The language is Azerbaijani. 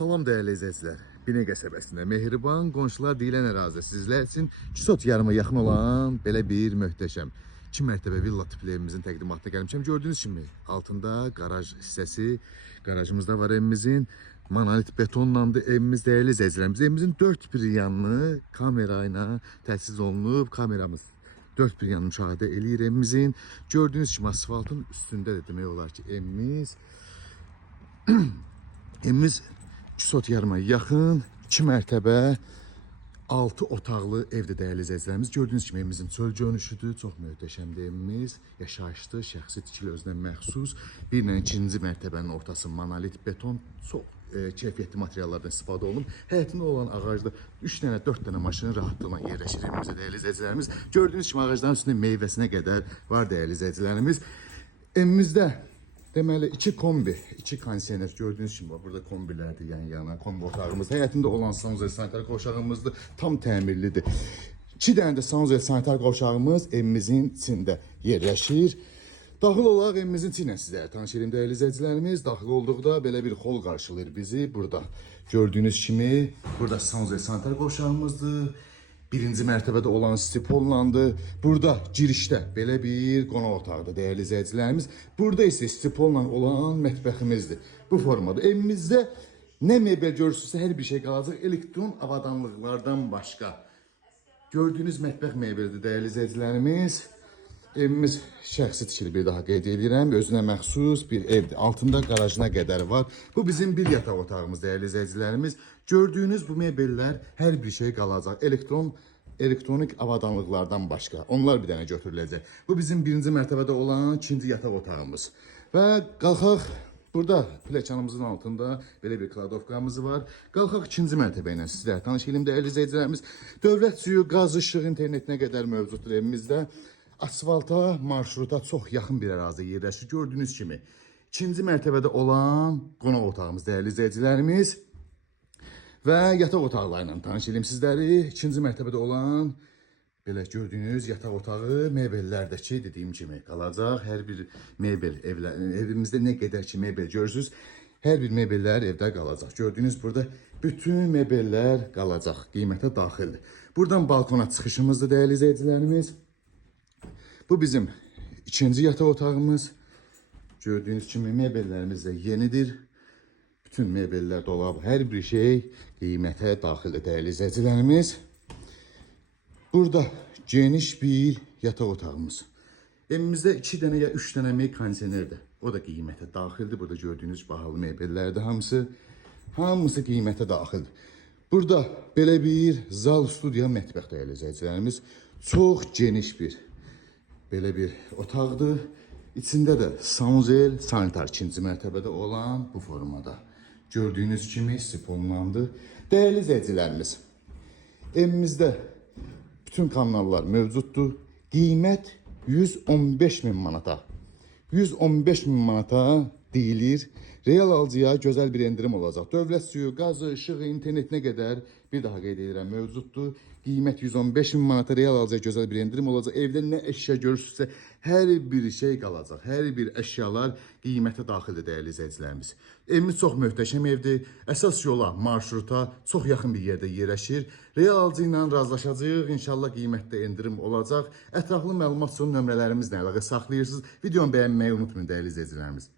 Salam dəyərli izləyicilər. Binə qəsəbəsində mehriban qonşular deyilən ərazi sizlər üçün 2 sot yarıma yaxın olan belə bir möhtəşəm 2 mərtəbə villa tipli evimizin təqdimatına gəlmişəm. Gördüyünüz kimi altında qaraj hissəsi, qarajımızda var evimizin. Monolit betonlandı evimiz dəyərli izləyicilərimiz. Evimizin 4 bir yanını kamera ilə təchiz olunub. Kameramız 4 bir yanını müşahidə eləyir evimizin. Gördüyünüz kimi asfaltın üstündə də demək olar ki evimiz 2 sot yarıma yaxın 2 mərtəbə 6 otaqlı evdə dəyərli izləyicilərimiz. Gördüyünüz kimi evimizin çöl görünüşüdür. Çox möhtəşəmdir evimiz. Yaşayışlı, şəxsi tikili özünə məxsus. Bir ilə ikinci mərtəbənin ortası monolit beton. Çox keyfiyyətli materiallardan istifadə olunub. Həyətində olan ağacda 3 dənə, 4 dənə maşının rahatlığına yerləşir evimizdə dəyərli izləyicilərimiz. Gördüyünüz kimi ağacların üstündə meyvəsinə qədər var dəyərli izləyicilərimiz. Evimizdə deməli 2 kombi, 2 kondisioner gördüyünüz kimi burada kombilərdir yan-yana, kombi otağımız. Həyətində olan sanuzel sanitar qovşağımızdır, tam təmirlidir. 2 dənə də sanuzel sanitar qovşağımız evimizin içində yerləşir. Daxil olaraq evimizin içi ilə sizlərə tanış edeyim dəyərli izləyicilərimiz. Daxil olduqda belə bir hol qarşılayır bizi burada. Gördüyünüz kimi burada sanuzel sanitar qovşağımızdır. Birinci mərtəbədə olan stipollandı. Burada girişdə belə bir qonaq otağıdır dəyərli izləyicilərimiz. Burada isə stipolla olan mətbəximizdir. Bu formada evimizdə nə mebel görürsünüzsə hər bir şey qalacaq elektron avadanlıqlardan başqa. Gördüyünüz mətbəx mebelidir dəyərli izləyicilərimiz. Evimiz şəxsi tikili bir daha qeyd edirəm. Özünə məxsus bir evdir. Altında qarajına qədər var. Bu bizim bir yataq otağımız dəyərli izləyicilərimiz. Gördüyünüz bu mebellər hər bir şey qalacaq. Elektronik avadanlıqlardan başqa. Onlar bir dənə götürüləcək. Bu bizim birinci mərtəbədə olan ikinci yataq otağımız. Və qalxaq burada plekanımızın altında belə bir kladovkamız var. Qalxaq ikinci mərtəbə ilə sizlərə tanış edeyim dəyərli izləyicilərimiz. Dövlət suyu, qaz, işıq, internetinə qədər mövcuddur evimizdə. Asfalta, marşruta çox yaxın bir ərazi yerləşir. Gördüyünüz kimi ikinci mərtəbədə olan qonaq otağımız dəyərli izləyicilərimiz. Və yataq otaqlarıyla tanış edeyim sizləri. İkinci mərtəbədə olan belə gördüyünüz yataq otağı mebellərdəki dediyim kimi qalacaq. Hər bir mebel evimizdə nə qədər ki mebel görürsünüz, hər bir mebellər evdə qalacaq. Gördüyünüz burada bütün mebellər qalacaq, qiymətə daxildir. Buradan balkona çıxışımızdır dəyərli izləyicilərimiz. Bu bizim ikinci yataq otağımız. Gördüyünüz kimi mebellərimiz də yenidir. Bütün mebellər, dolab, hər bir şey qiymətə daxildir dəyərli izləyicilərimiz. Burada geniş bir yataq otağımız. Evimizdə 2 dənə ya 3 dənə kondisionerdir. O da qiymətə daxildir. Burada gördüyünüz bahalı mebellərdir hamısı. Hamısı qiymətə daxildir. Burada belə bir zal, studiya, mətbəx dəyərli izləyicilərimiz. Çox geniş bir belə bir otaqdır. İçində də sanuzel sanitar ikinci mərtəbədə olan bu formada. Gördüyünüz kimi sifonlandı. Dəyərli izləyicilərimiz, evimizdə bütün kanallar mövcuddur. Qiymət 115.000 manata. 115.000 manata deyilir. Real alıcıya gözəl bir endirim olacaq. Dövlət suyu, qazı, işığı, internetinə qədər bir daha qeyd edirəm mövcuddur. Qiymət 115.000 manata, real alıcıya gözəl bir endirim olacaq. Evdə nə əşya görürsünüzsə hər bir şey qalacaq. Hər bir əşyalar qiymətə daxildir dəyərli izləyicilərimiz. Evimiz çox möhtəşəm evdir. Əsas yola, marşruta çox yaxın bir yerdə yerləşir. Real alıcı ilə razılaşacağıq. İnşallah qiymətdə endirim olacaq. Ətraflı məlumat üçün nömrələrimizlə əlaqə saxlayırsınız. Videonu bəyənməyi unutmayın dəyərli izləyicilərimiz.